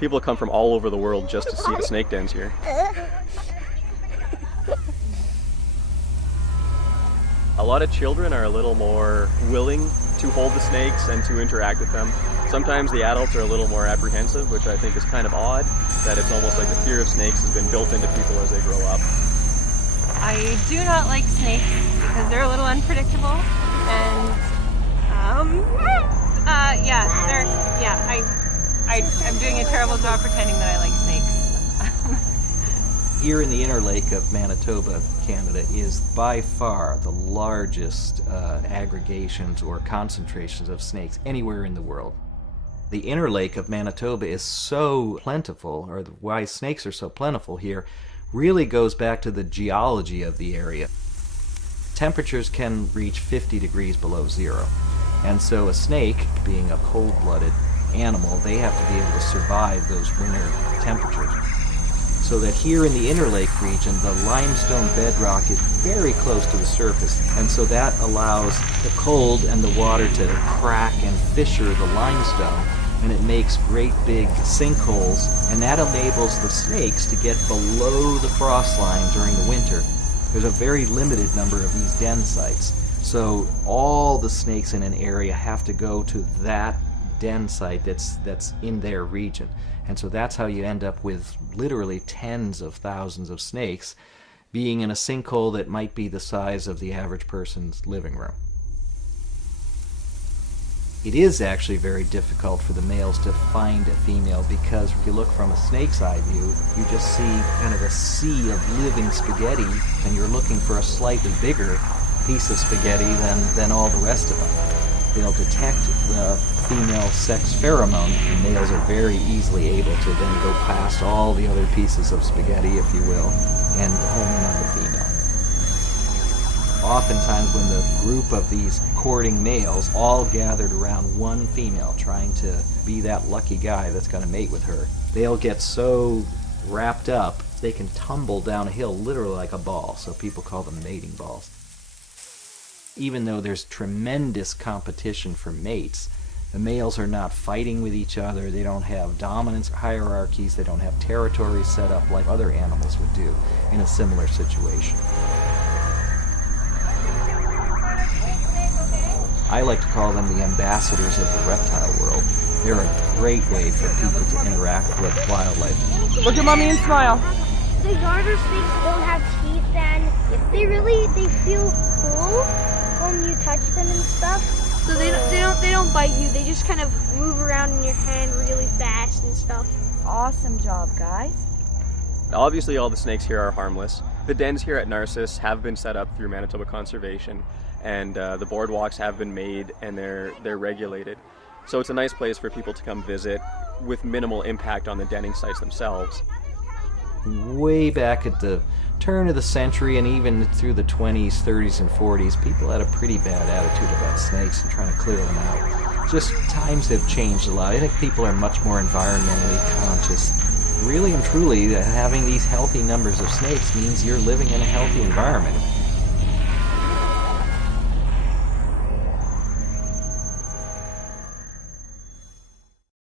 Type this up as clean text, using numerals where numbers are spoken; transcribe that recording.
People come from all over the world just to see the snake dens here. A lot of children are a little more willing to hold the snakes and to interact with them. Sometimes the adults are a little more apprehensive, which I think is kind of odd, that it's almost like the fear of snakes has been built into people as they grow up. I do not like snakes because they're a little unpredictable, and I'm doing a terrible job pretending that I like snakes. Here in the Inner Lake of Manitoba, Canada, is by far the largest aggregations or concentrations of snakes anywhere in the world. The Inner Lake of Manitoba is so plentiful, or why snakes are so plentiful here, really goes back to the geology of the area. Temperatures can reach 50 degrees below zero, and so a snake, being a cold-blooded animal, they have to be able to survive those winter temperatures. So that here in the Inner Lake region, the limestone bedrock is very close to the surface, and so that allows the cold and the water to crack and fissure the limestone, and it makes great big sinkholes, and that enables the snakes to get below the frost line during the winter. There's a very limited number of these den sites, so all the snakes in an area have to go to that den site that's in their region. And so that's how you end up with literally tens of thousands of snakes being in a sinkhole that might be the size of the average person's living room. It is actually very difficult for the males to find a female, because if you look from a snake's eye view, you just see kind of a sea of living spaghetti, and you're looking for a slightly bigger piece of spaghetti than all the rest of them. They'll detect the female sex pheromone, and males are very easily able to then go past all the other pieces of spaghetti, if you will, and home in on the female. Oftentimes when the group of these courting males all gathered around one female trying to be that lucky guy that's going to mate with her, they'll get so wrapped up they can tumble down a hill literally like a ball, so people call them mating balls. Even though there's tremendous competition for mates, the males are not fighting with each other, they don't have dominance hierarchies, they don't have territories set up like other animals would do in a similar situation. I like to call them the ambassadors of the reptile world. They're a great way for people to interact with wildlife. Look at mommy and smile. The garter snakes don't have teeth, and they feel cool when you touch them and stuff. So they don't bite you. They just kind of move around in your hand really fast and stuff. Awesome job, guys. Obviously all the snakes here are harmless. The dens here at Narcissus have been set up through Manitoba Conservation, and the boardwalks have been made and they're regulated. So it's a nice place for people to come visit with minimal impact on the denning sites themselves. Way back at the turn of the century and even through the 20s, 30s, and 40s, people had a pretty bad attitude about snakes and trying to clear them out. Just times have changed a lot. I think people are much more environmentally conscious. Really and truly, having these healthy numbers of snakes means you're living in a healthy environment.